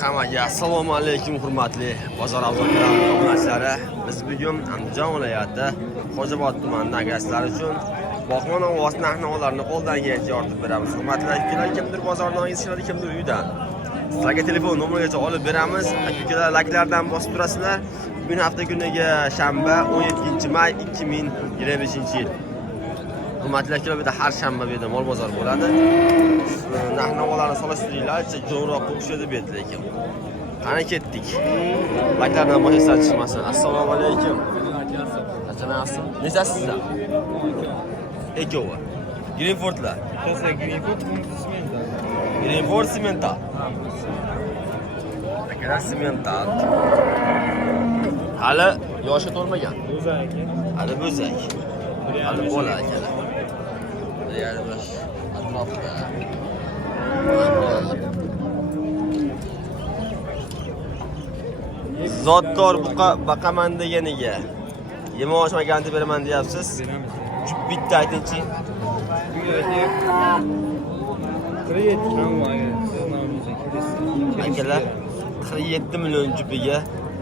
Hammaga assalomu alaykum hurmatli bozor obunachilari. Biz bugun Andijon viloyati Xo'jaobod tumanida agasilar uchun bog'bon ovoz narx-navolarni qo'ldan kelgancha yoritib beramiz. Hurmatli akalar, kimdir bozordan yetishadi, kimdir uydan. Sizlarga telefon nomerigacha olib beramiz. Akalar layklardan bosib turasizlar. Bugun hafta kuniga shanba 17-may 2025-yil. Hurmatli akalar, bu yerda har shanba bu yerda mol bozor bo'ladi. Narx-navolarni solishtiringlarcha jo'nroq o'xshadi bu yerda lekin. Qani ketdik. Layklardan boshqa chiqmasin. Assalomu alaykum. Qachonasiz? Nechasizlar? Ekovi. Greenfordlar. Greenford Simental. Akalar Simental. Hali yoshi to'lmagan. Bo'zak. Hali bo'zak. Hali bola akalar. Yarmish atrofda. Zotdor baqaman deganiga yema ochmagan deb beraman deyapsiz. Bitta aytingchi. 47 kam akalar 47 million jupiga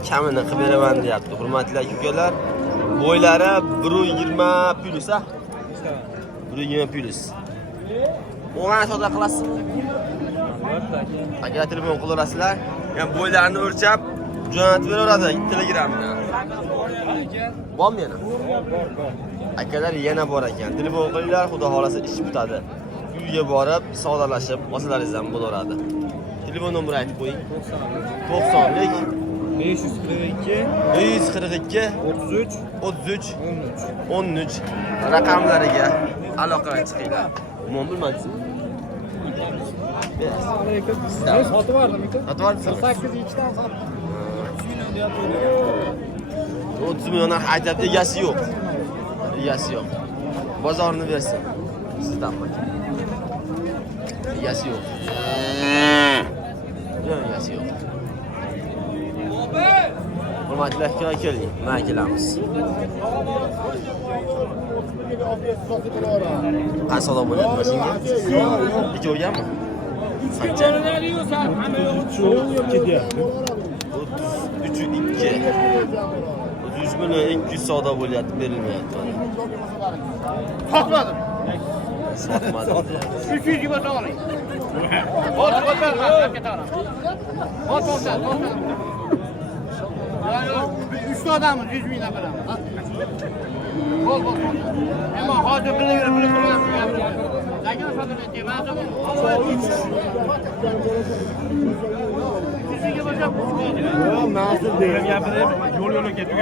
kamini qilib beraman deyapti. Hurmatli akalar, bo'ylari 1.20 plus a? 1.20 plus. O'g'lan savdo qilasiz. Agar telefon qilaverasizlar, ham bo'ylarini o'lchab jo'natib beraveradi Telegramdan. Bormi yana? Bor. Akalar yana bor ekan. Telefon qilinglar, xudo xolasa ish bitadi. Uyga borib, savdolashib, olsalaringiz ham bo'laveradi. Telefon nomerini aytib qo'ying. 90lik 542 33 13 raqamlariga aloqaga chiqinglar. Umum bilmadingizmi? Sotib yubordim-ku. Sotib yubordim. 8 dan sotdim. 30 million aytadi, egasi yo'q. Egasi yo'q. Bozorni bersin. Sizdan qo'y. Egasi yo'q. Egasi yo'q. Hurmatli akalar, keling, mana kelamiz. Qancha savdo bo'lyapti mashinga? Necha o'rganmi? Qancha? 3.2. 3 million 200 savdo bo'lyapti, berilmayapti. Sotmadim. Sotmadim. 300 ga so'ring. Ot. Üç adamız 100 bin lira. Bol. Ama hadi bile. Lakin satın ettiğim adam. Sizin yapacak bu. Nasıl deyim? Yol ketib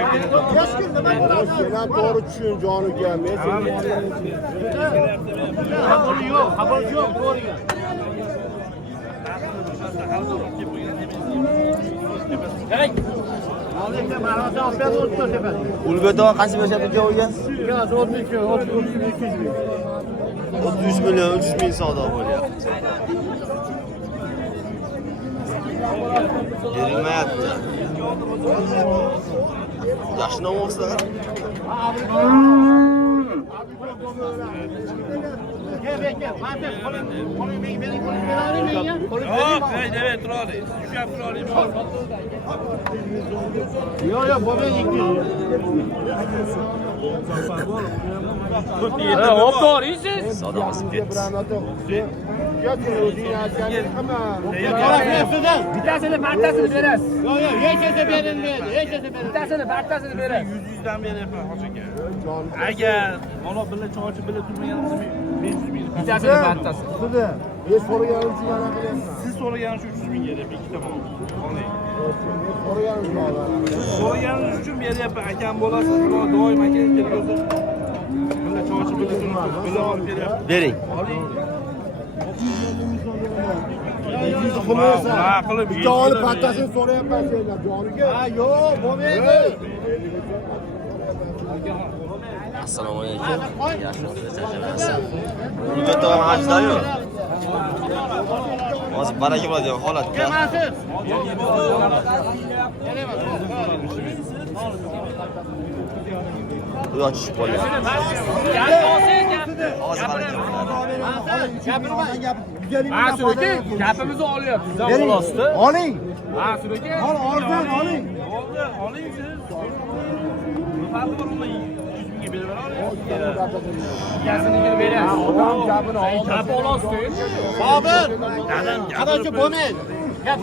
Sen doğru düşün canı gelmez. Haberi yok. Doğru gel. Hey. Ulbeta qancha berishyapti joyiga? 33 million 300 ming savdo bo'lyapti. Berilmayapti. Yaxshi nom olsalar. Gel. Evet, turali. Düşüp turali. Yok, bu ben yıkıyorum. Hop doğruyuz. Savdo qilib ketdi. Bitasini partasini berasiz. Yok, hechasi berilmaydi. Bitasini partasini berasiz. 100dan beryapman hocaga. Agar mana billa cho'chi billa turmaganimiz 500 ming. Bitasini partasi. Ben soruyorum şu bana bilemem. Siz so'raganingiz 300 ming berib ikkita mol. Oling. Soruyorum şu bana. So'raganingiz uchun beryapman. Akam bo'lasiz, doim aka kelganda. Billa cho'chi billa turibdi. Billa olib beryapman. Bering. Oling. Bir tane patasını soruyorum ben şeyler. Canı Ha, yok, bu benim. Assalomu alaykum. Yaxshi Ulbeta ham hajdayu. Hozir baraka bo'ladigan holatda. Kelmasiz. Quyosh tushib qolyapti. Hozir Ha, Suruka, gapimizni olyapsiz. Xolosda. Oling. Ha, Suruka. Olsan, oling. Oling siz. Farqi bor unda 100 mingga berib beramiz. Gasini berasiz. Odam gapini ol. Gapi olasiz. Bobur. Qadashib bo'lmaydi. Gap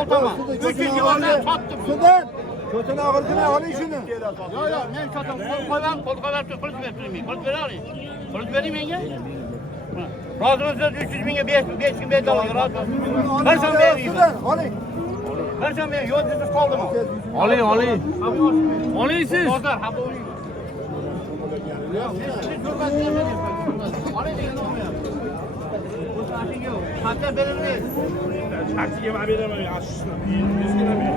oltaman. 300 ga olmay sotdim. Sudan. Ko'tini og'irgina oling shuni. Yo'q, men sotaman. Qo'l qo'yib qilib bermayman. Qilib beraylik. Qilib bering menga. Rozimisiz 300 mingga 5 kun berdi olgan. Bir so'm bermayman. Sudan, oling. Bir so'm bermayman. Yo'q, siz qoldimi? Oling, oling. Oling siz. Bozor, ha bu. Oling degan olmayapti. Bu soating yo'q. Hatta berilmaydi. Taksiga men beraman, yaxshisi. 100 ga beraman.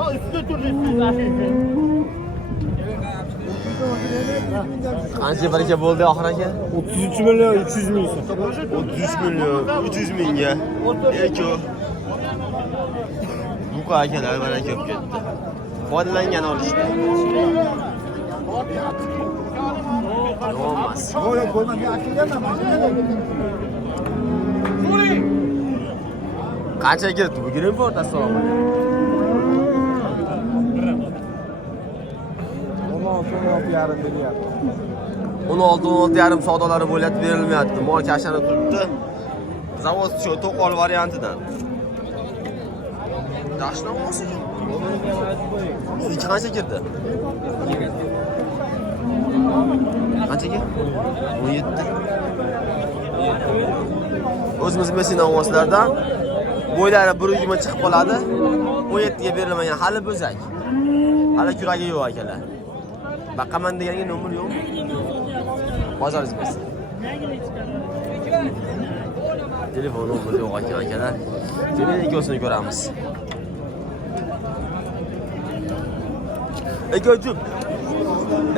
O üstüne turdi üstüne. qancha baraka bo'ldi oxir aka? 33 million 300 ming so'm. 33 million 300 mingga. Eko. Buqa akalar baraka olib ketdi. Foydalangan olishdi. Yo'qmas. Yo'q, bo'lmaz. Men akilganman. Qancha kirdi bu girim bor assalomu alaykum. 16.5 beryapti. 16-16,5 savdolari bo'lyapti, berilmayapti. Mol kashani turibdi. Zavod shu to'qol variantidan. Yaxshi olsin. Sizniki qancha kirdi? Qanchaga? 17. O'zimiz Messina ovozlardan bo'ylari 1.20 chiqib qoladi. 17 ga berilmagan hali bo'zak. Hali kuragi yo'q akalar. Baqaman deganga nomer yo'q. Bozoringiz bo'lsin. Telefon nomeri yo'q ekan akalar. Keling ikkosini ko'ramiz.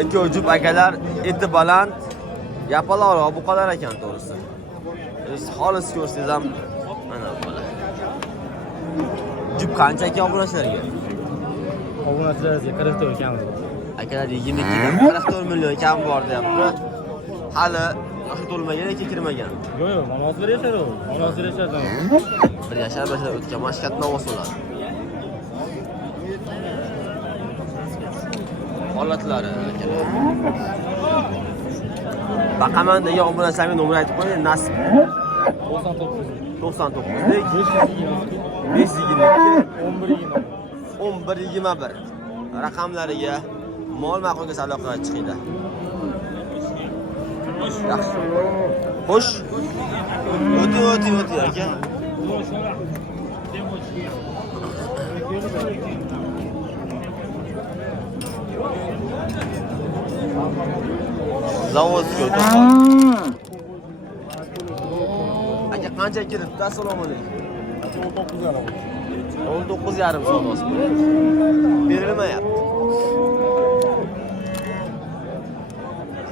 Ikki akalar, eti baland, yapaloq bu qadar ekan to'g'risi. Siz xolis ko'rsangiz ham mana bular. Jup qancha ekan obunachilarga? Obunachilaringizga 44 kam. Akalar 22 dan 44 million kam bor deyapti. Hali yoshi to'lmagan, eka kirmagan. Yo'q, yo'q, namoz berishar u. Namoz berishar. Bir yashar o'tgan mashkat namoz bo'ladi. Holatlari akalar. Baqaman degan obunachilarga nomer aytib qo'ying, nasib. 99 522 1121 raqamlariga mol maqomga aloqa chiqinglar. Yaxshi. Xo'sh. O'ti aka. Zavodga aka qancha kiribdi? Assalomu alaykum. 19,5 so'm. Berilmayapti.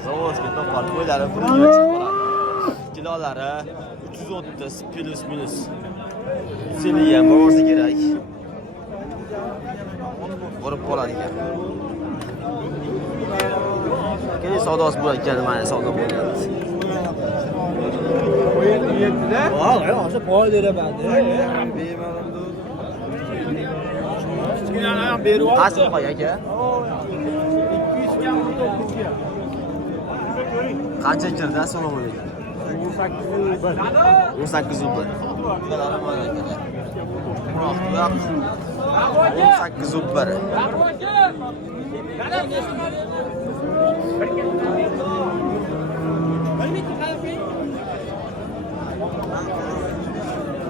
Zavodga to'qol bo'ylari 1 kilo chiqib qoladi. Kilolari 330 plus minus. Seni ham borsa kerak. Borib qoladi ekan. Keyin savdosi bo'lar ekan, mana savdo bo'lyapti. 17 da. Hozir boy beraman. Kichkinani ham berib ol. Qasib qo'y aka. 200 ga 9 ga. Qancha kirdi? Assalomu alaykum. 18,1. Bular mana akalar. 18,1.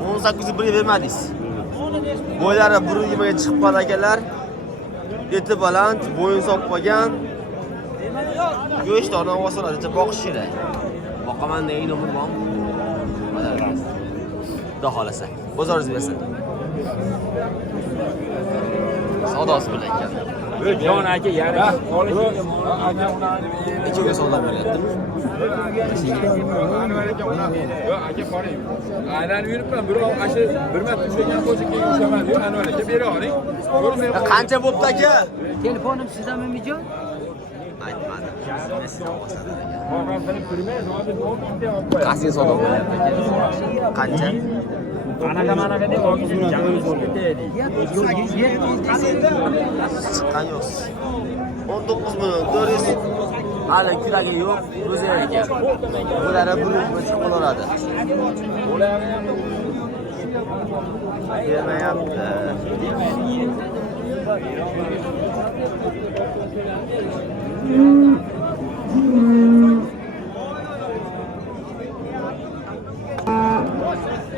On 18,1 bermadingiz. Bo'ylari 1.20 ga chiqib qoldi akalar. Eti baland, bo'yin sop qolgan. Go'sht o'rnab osiladi, boqish kerak. Boqaman degan nomer bormi? Xudo xolasa. Bozoringiz bersin. Savdosi bilan keldi. Yon aka yarim. Nechaga savdo bo'lyaptimi? Aka boring. Aylanib yuribman. Biroq ana shu bir marta ushlagan qo'shiqqa ushlaman deb Anvar aka bera oling. Qancha bo'pti aka? Telefonim sizda Mimijon? Aytmadi. Men sizdan boshladim aka. Qolgan qilib turmay, hozir o'rningda olib qo'y. Qancha savdo bo'lyapti aka? Qancha? Anaqa deb olib janimiz ketadi. Chiqqan yo'qsiz. 19 million 400. Hali kuragi yo'q, o'zi ekan. Bularni bir chiqib qoladi. Bermayapti.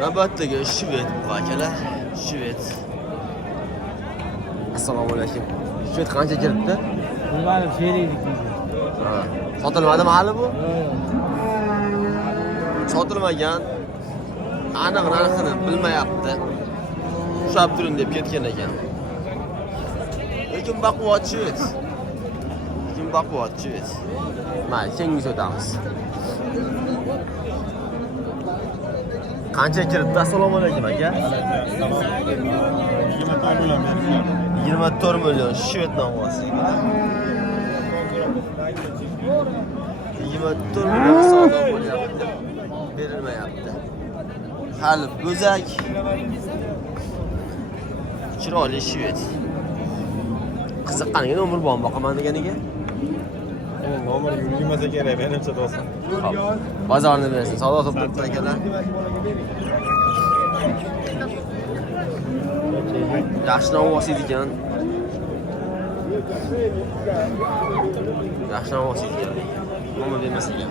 Navbatdagi Shved akalar, Shved. Assalomu alaykum. Shved qancha kiribdi? Bilmadim, sheriydik. Ha. Sotilmadimi hali bu? Sotilmagan. Aniq narxini bilmayapti. Ushlab turing deb ketgan ekan. Lekin baquvvat Shved. Lekin baquvvat Shved. Mayli, keyingi o'tamiz. Qancha kiribdi? Assalomu alaykum aka. 24 million Shved navosi. 24 million savdo bo'lyapti. Berilmayapti. Hali go'zak. Chiroyli Shved. Qiziqqaniga nomer bormi boqaman deganiga? Nomer yurmasa kerak, menimcha do'stim. Bozorni bersin, savdo to'playapti akalar. Yaxshi navosi ekan. Yaxshi navosi ekan. Nomer bermas ekan.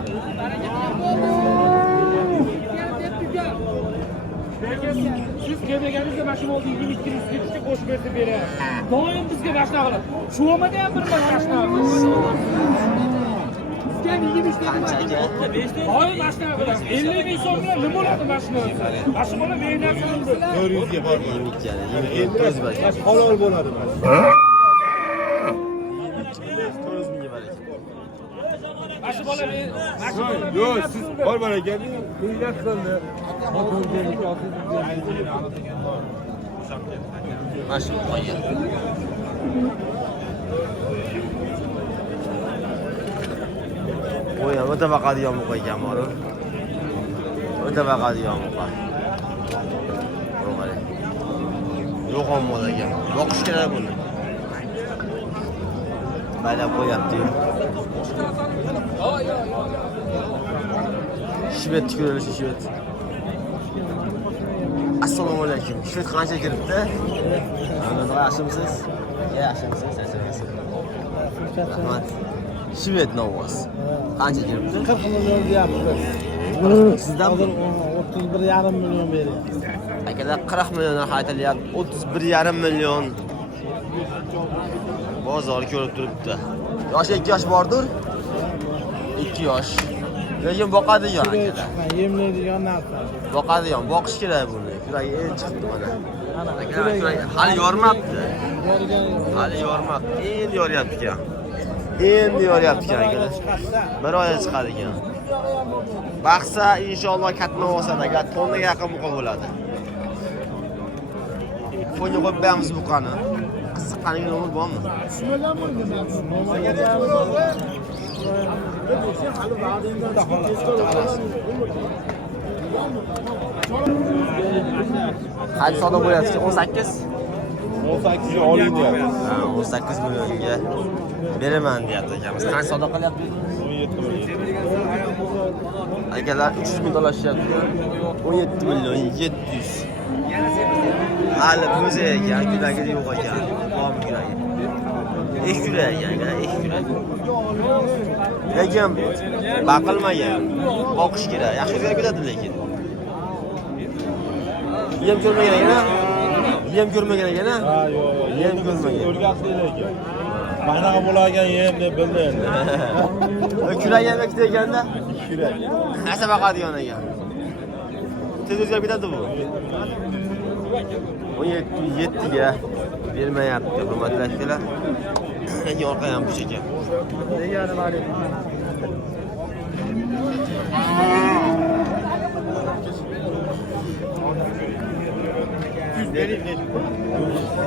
Siz kelmaganingizda mashina oldi 22 ga qo'shib berib beradi. Doim bizga mashina qiladi. Shu omada ham bir mashina qiladi. Bizga 23 ta Qancha aka? doim mashina qiladi. 50 ming so'm bilan nima bo'ladi mashina? Mashina mehnat qildi. 400 ga borgan. Endi 400 bar ekan. Halol bo'ladi. 400 mingga bar ekan. Mashina bola Yo'q, siz bor ekan. Hiylat qildi. Mashina qo'ygan. Qo'ygan, o'ta baqadigan qo'ygan bor-ku. O'ta baqadigan qo'y. To'g'ri. Yo'qon mol ekan. Boqish kerak buni. Baylab qo'yapti-yu. Shved ko'rilishi Shved. Assalomu alaykum. Shved qancha kiribdi? Ana yaxshimisiz? Yaxshimisiz, yaxshimisiz. Rahmat. Shved navosi. Qancha kiribdi? 40 million deyapti. Sizdan 31,5 million beryapti. akalar 40 milliondan aytilyapti. 31,5 million. Bozor ko'rib turibdi. Yoshi 2 yosh bordir? 2 yosh. Lekin boqadigan akalar. Yemlaydigan narsa. Boqadigan, boqish kerak buni. Kuragi chiqdi mana. Akalar kuragi hali yormabdi. Hali yormabdi. Endi yoryapti ekan. Endi yoryapti ekan akalar. Bir oyda chiqadi ekan. Baqsa inshaalloh katta bo'lsa, agar tonnaga yaqin muqa bo'ladi. Fonga qo'yib beramiz buqani. Qiziqqaning nomer bormi? Qancha savdo bo'lyapti? 18? 18 ga oling deyapti. Ha, 18 millionga beraman deyapti akamiz. Qancha savdo qilyapti? 17 million. Akalar 300 ming to'lashyapti. 17 million 700. Hali o'zi ekan, kuragi yo'q ekan. Bormi kuragi? Ich kurak ekan, ich kurak. Lekin baqilmagan. Boqish kerak. Yaxshi o'zgarib ketadi lekin. Yem ko'rmagan ekan. Yem ko'rmagan ekan. Ha, yo'q. Yem ko'rmagan. O'rgatdik ekan. Qanaqa bo'lagan yem deb bildi endi. Kurak ham ikkita ekanda. Kurak. Qancha baqadigan ekan. Tez o'zgarib ketadi bu. 17ga bermayapti, hurmatli akalar. Yorqa ham push ekan. Degani bor.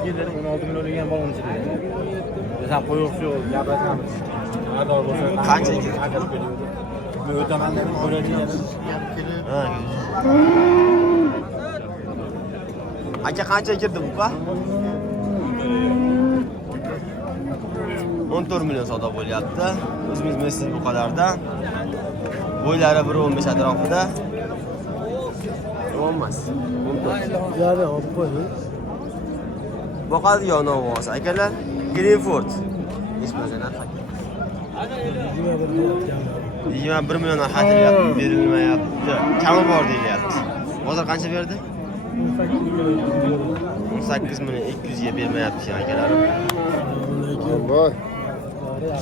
Million bo'lmoqchi dedi. Desam qo'yib yo'q, gapiramiz. Adol bo'lsa. Qancha ekan? Bu o'tamandan qo'yadigan. Ha. Aka qancha kirdi bu pa? 14 million savdo bo'lyapti. O'zimiz Messi bu qadardan. Bo'ylari 1.15 atrofida. Bo'lmas. 14. Yo'q, olib qo'ying. Boqadigan ovoz akalar. Greenford. Ismini narxi. 21 million xatiryapti, berilmayapti. Kami bor deyilyapti. Bozor qancha berdi? 18 million 200 ga bermayapti akalarim. Voy.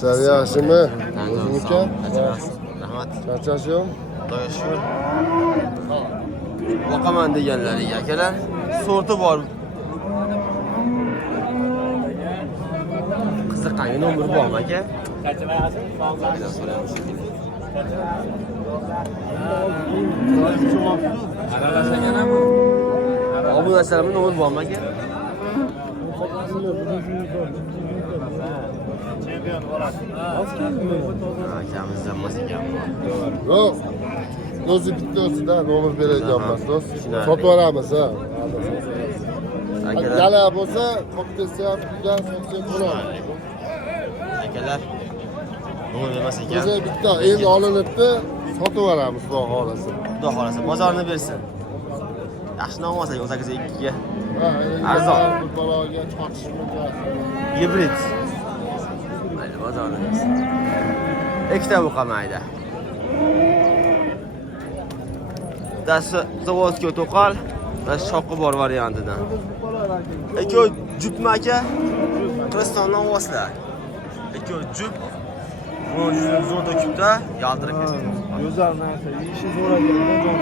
Sen yaxshimi? O'zingcha? Rahmat. Charchashim? Xudoga shukr. Boqaman deganlariga akalar. Sorti bor. Qiziqqan nomer bormi aka? Obunachilarimni nomer bormi aka? Akamizdan emas ekan. Yo'q. O'zi bitta o'zida nomer berayotganmiz, do'st. Sotib yuboramiz, ha. Akalar, Yala bo'lsa, koptasi ham bitta sotsak bo'ladi. akalar. Nomer emas ekan. O'zi bitta endi olinibdi, sotib yuboramiz, xudo xolasa. Xudo xolasa bozorni bersin. Yaxshi nom olsak 18 ga. Ha, Arzon. Bu baloga chotishmi bo'ladi. Gibrid. Mayli bozorni bersin. Ikkita bu qamaydi. Dasi zavodga to'qol va shoqi bor variantidan. Ikkovi jupmi aka? Qirg'izistondan ovozlar. Ikkovi jup. Buni juda zo'r to'kibda, yaltirib ketdi. Go'zal narsa, yeyishi zo'r ekan.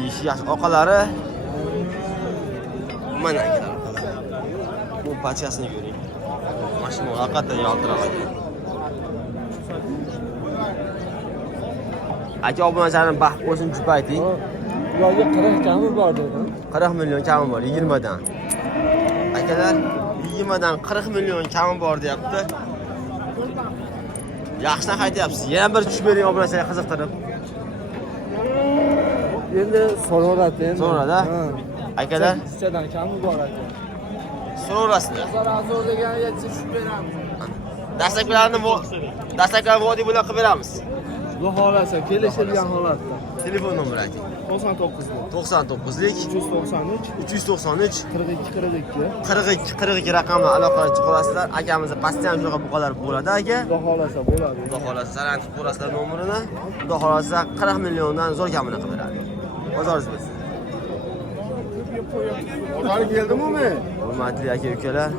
Yeyishi yaxshi. Oqalari mana akalar. Bu pachasini ko'ring. Mashina haqiqatan yaltirab ekan. Aka obunachilarni baxt bo'lsin jup ayting. Ularga 40 kami bor dedi. 40 million kami bor 20 dan. Akalar 20 dan 40 million kami bor deyapti. Yaxshidan aytyapsiz. Yana bir tushib bering obunachilarga qiziqtirib. Endi so'radi endi. So'rada. Akalar Ichadan kami bor ekan. so'rasizlar. Zo'r deganiga tushib beramiz. Dastlabki vodiy bilan qilib beramiz. Xudo xolasa kelishilgan holatda. Telefon nomeri ayting. 99lik 393 42 raqamga aloqa qilib qo'yasizlar. Akamizni pastda ham shunaqa buqalar bo'ladi aka. Xudo xolasa bo'ladi. Xudo xolasa sarantib ko'rasizlar nomerini. Xudo xolasa 40 milliondan zo'r kamini qilib beradi. Bozoringiz bo'lsin. Bozor keldimi men? Hurmatli aka ukalar.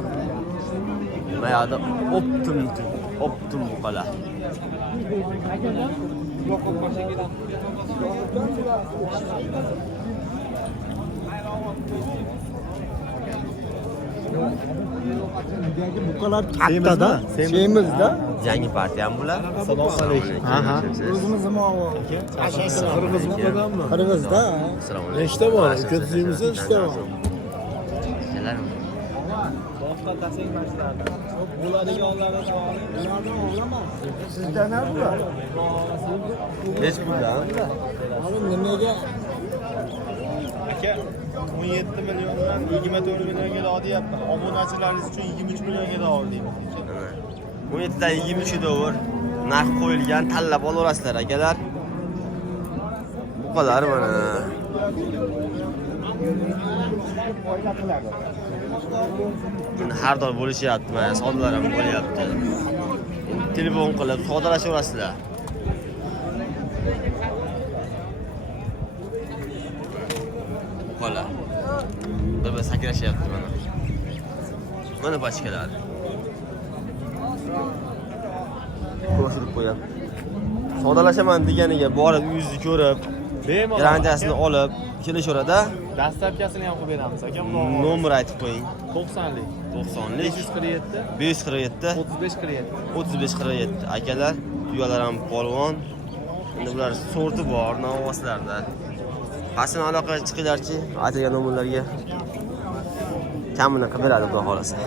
Mayada optim buqalar. Buqalar kattada, semizda. Yangi partiya ham bular. Assalomu alaykum. Aha. O'zimiz mo'o. Qirg'iz buqadanmi? Qirg'izda. Assalomu alaykum. Nechta bor? Ikkitamiz nechta bor? Akalar. Sizda nima bular? Hech puldan. Nimaga? Aka 17 milliondan 24 millionga da olyapman. Obunachilaringiz uchun 23 millionga da oldim. 17 dan 23 dollar narx qo'yilgan, tanlab olaverasizlar akalar. Buqalar mana. Har doim bo'lishyapti, mana savdolar ham bo'lyapti. Telefon qilib savdolashaverasizlar. Buqalar. Bir sakrashyapti mana. Mana bachkalar. Ko'rib qo'yam. Savdolashaman deganiga borib yuzni ko'rib, Bemalol. garantiyasini olib kelishaveradi. Dastlabkasini ham qilib beramiz aka. Nomer aytib qo'ying. 90lik, 90lik 547, 547 3547. 3547 akalar, tuyalar ham polvon. Endi bular sorti bor, novvoslarda. Qasam aloqaga chiqinglarchi, aytilgan nomerlarga kamini qilib beradi, xudo xolasa.